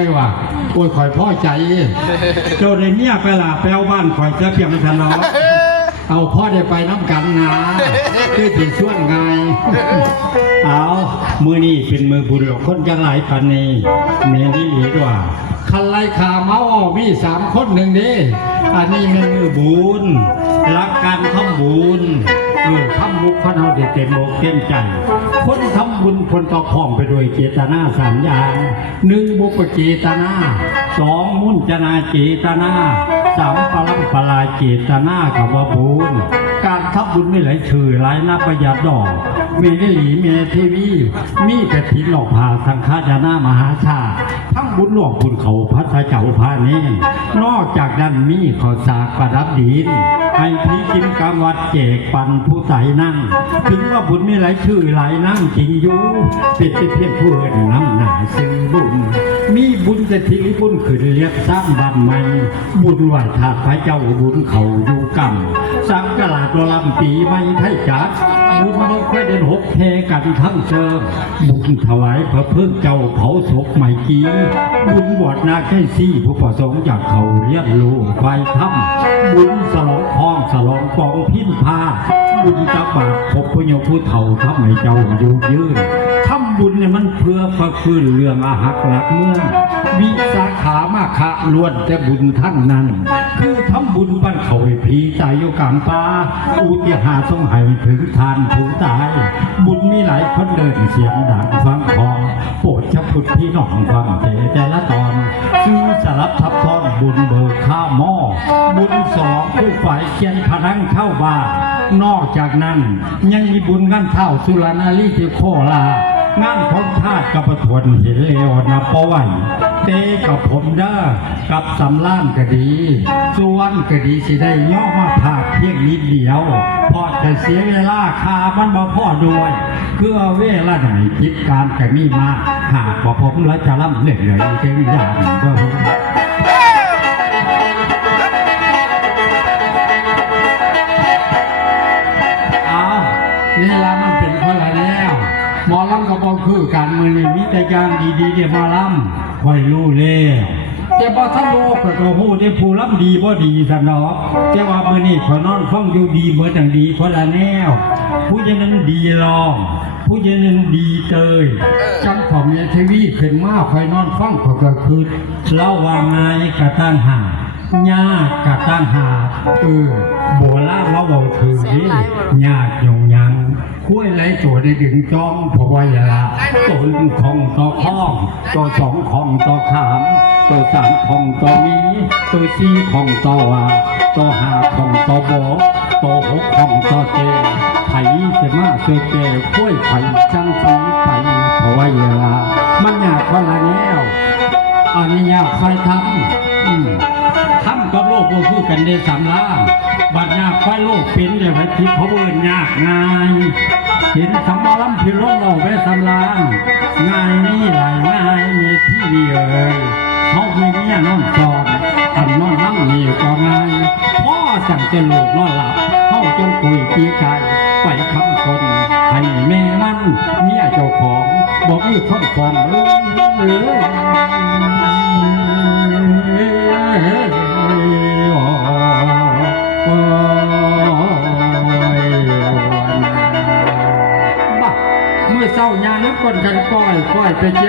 เลยว่ะโอ้ยข่อยพ่อใจเจ้าได้เมียไปล่ะแปลวบ้านข่อยจะเพียงทะเลาะเอาพ่อได้ไปน้ำกันนะคือที่ส่วนไงเอามือนี่เป็นมือบุญหลอกคนจังหลายปันนี้เมนี่หลีดว่าคันไล่ขาเมามี3 คนหนึ่งดิอันนี้มันมือบุญรักการทำบุญทำบุญคนเราเต็มอกเต็มใจคนทำบุญคนต่อพร้อมไปด้วยเจตนา3 อย่าง1บุปเจตนา2มุนจนาเจตนา3ปรัมปราเจตนากับว่าบุญการทำบุญไม่หลายชื่อหลายนับประหยัดดอกเมนิหลีเมทีวีมีกระถินหลอกพาสังฆาจนามหาชาทั้งบุญหลอกบุญเขาพระเจ้าพาเน่นอกจากนั้นมีข้าวสากประดับดินให้พี่กินกลางวัดแจกปันผู้ใส่นั่งถึงว่าบุญไม่หลายชื่อหลายนั่งจริงอยู่ปิดเพียงผู้อื่นน้ำหนาซึ่งบุญมีบุญจะทิ้งบุญขึ้นเรียกสร้างบ้านใหม่บุญไหวถาพระเจ้าบุญเขาอยู่กำสังกลาดลำปีไม่ไทยจัดบุญนกแค่เดิน6 เทกันทั้งเชิงบุญถวายพระเพิ่งเจ้าเผาศพใหม่กีบุญบวชนาแค่ซี่ผู้ประสงค์จากเขาเรียกลูกไฟถ้ำบุญสลองห้องสลองกองพินพาบุญตักบาตรพบพญผู้เฒ่าทำให้เจ้าอยู่ยืนทำบุญเนี่ยมันเพื่อประคืนเรื่องอาหักหลักเมืองวิสาขามาคะล้วนแต่บุญทั้งนั้นคือทำบุญบ้านเขาให้ผีตายอยู่กลางป่าอุทิศทรงให้ถึงทานผู้ตายบุญมีหลายคนเดินเสียงดังฟังคอโปรดชักพุทธพี่น้องฟังแต่ละตอนซื้อสลับทับซ้อนบุญเบิกข้าวหม้อบุญ2ผู้ฝ่ายเขียนพนังเข้าบ้านนอกจากนั้นยังมีบุญงานเท่าสุรนารีที่โคราชงานของทาสกับประทวนเห็นเลวนับปไหวเตกับผมเด้อกับสำล้านก็ดีส่วนก็ดีสิได้ย่อมาผาเพียงนิดเดียวพอจะเสียเวลาคามันบ่พอด้วยเพื่อเวลาไหนคิดการแต่มีมาหากบ่ผมและจะล่ำเหนื่อยเต็มอย่างก็นี่ละมันเป็นเพราะอะไรแล้วหมอลำกับบอลคือการมือนี่มีแต่ยางดีๆเดี๋ยวมาลำคอยรู้แล้วแต่พอท่านโลกก็หูได้ผู้ลำดีบ่ดีสันเนาะแต่ว่ามือนี่ขอนอนฟังอยู่ดีเหมือนอย่างดีเพราะละแนวผู้ยังนั้นดีรองผู้ยังนั้นดีเตยจังของเมียทีวีขึ้นมาคอยนอนฟังก็คือเล่าว่าไงกระตั้งหายากกระตั้งหาโบราณเราบอกถือนี่ยากยงยังคุ้ยไรตัวได้ดึงจองเพราะว่าอย่าละตัว1ของต่อข้องตัว2ของต่อขามตัว3ของต่อมีตัว4ของต่อว่าตัว5ของต่อบอตัว6ของต่อเจไผ่เสมาเสือเจคุ้ยไผ่จังสีไผ่เพราะว่าอย่าละมันยากคนละแนวอันนี้ยากใครทำกับโลกก็คือกันได้3 ล้านบัดยากไฟโลกเป็นเดี๋ยวไปคิดเขาเบิ่นยากง่ายเห็นสำมาล้ำพิโลกเราไป3 ล้านง่ายนี่หลายง่ายมีที่เดียวเขาไม่มีนอนสอนอันนอนล้ำนี่ก็ง่ายพ่อสั่งจะโลกนอนหลับเขาจนกุยตีไก่ไปคำคนให้แม่มันเมียเจ้าของบอกมีคนฟองเมื่อเศร้ายานับก้นกันก้อยไปเจ